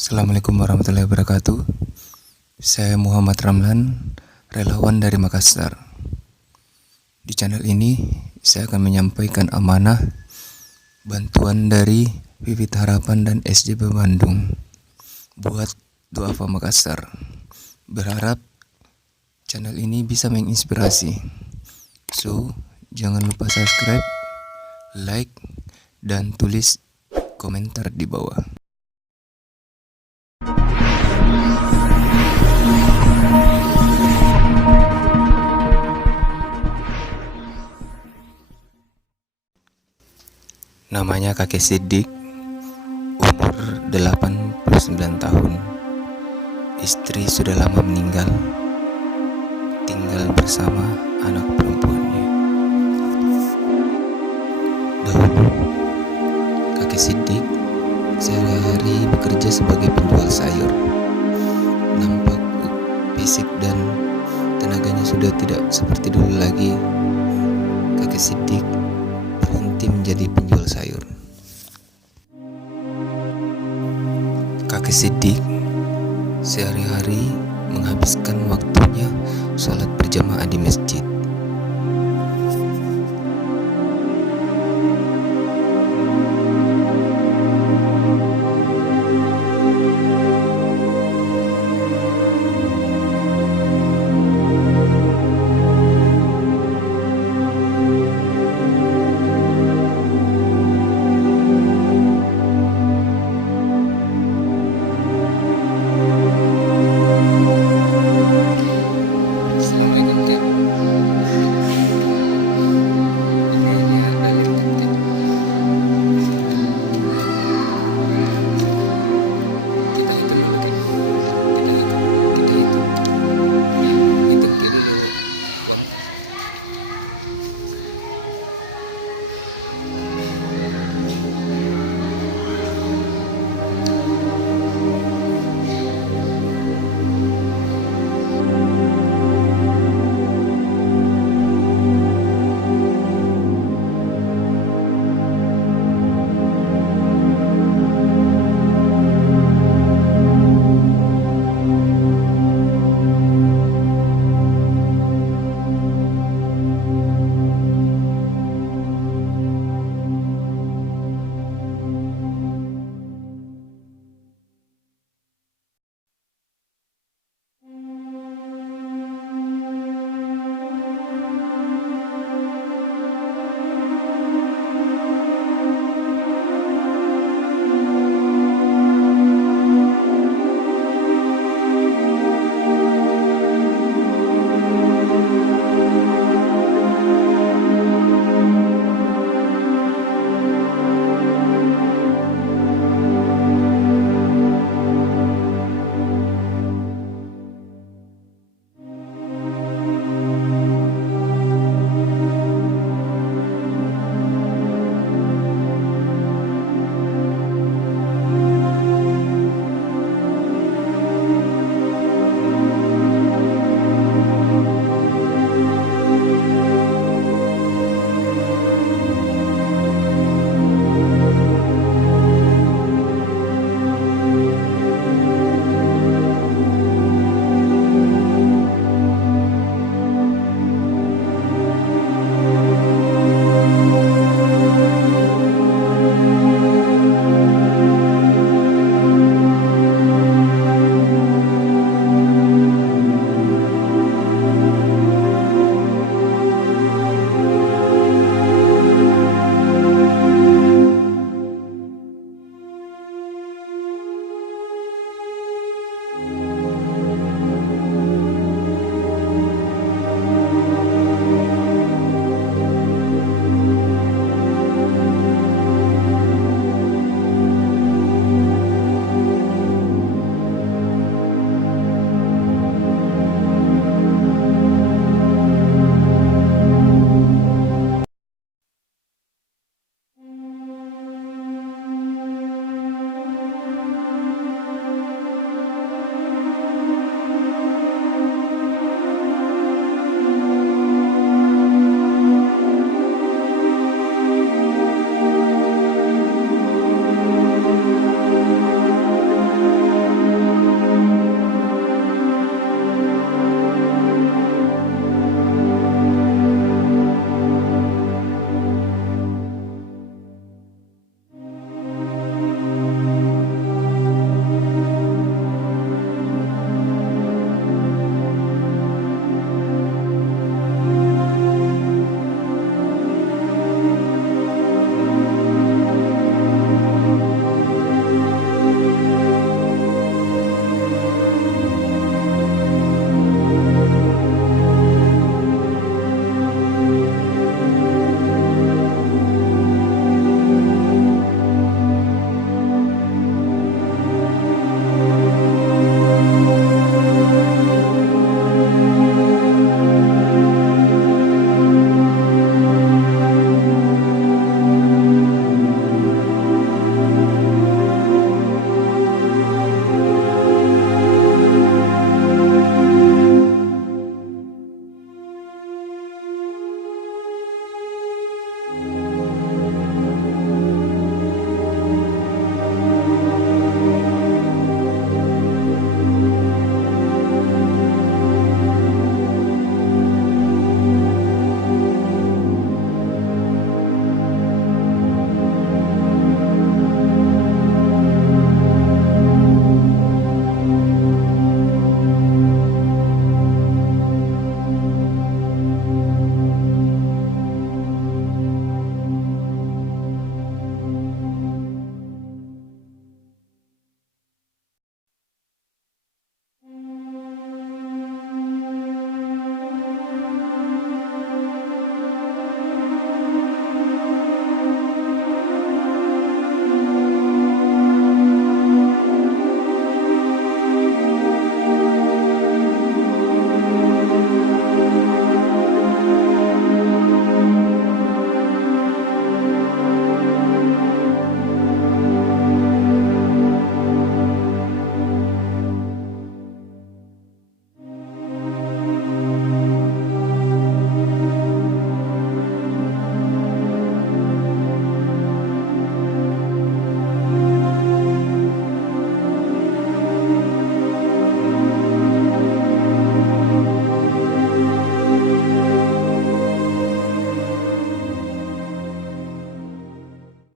Assalamualaikum warahmatullahi wabarakatuh. Saya Muhammad Ramlan, relawan dari Makassar. Di channel ini saya akan menyampaikan amanah bantuan dari Vivit Harapan dan SJB Bandung buat Duafa Makassar. Berharap channel ini bisa menginspirasi. So, jangan lupa subscribe, like, dan tulis komentar di bawah. Namanya kakek Sidik, umur 89 tahun. Istri sudah lama meninggal, tinggal bersama anak perempuannya. Dahulu, kakek Sidik sehari-hari bekerja sebagai penjual sayur. Nampak fisik dan tenaganya sudah tidak seperti dulu lagi. Kakek Sidik berhenti menjadi penjual sayur. Kakek Sidik sehari-hari menghabiskan waktunya sholat berjamaah di masjid.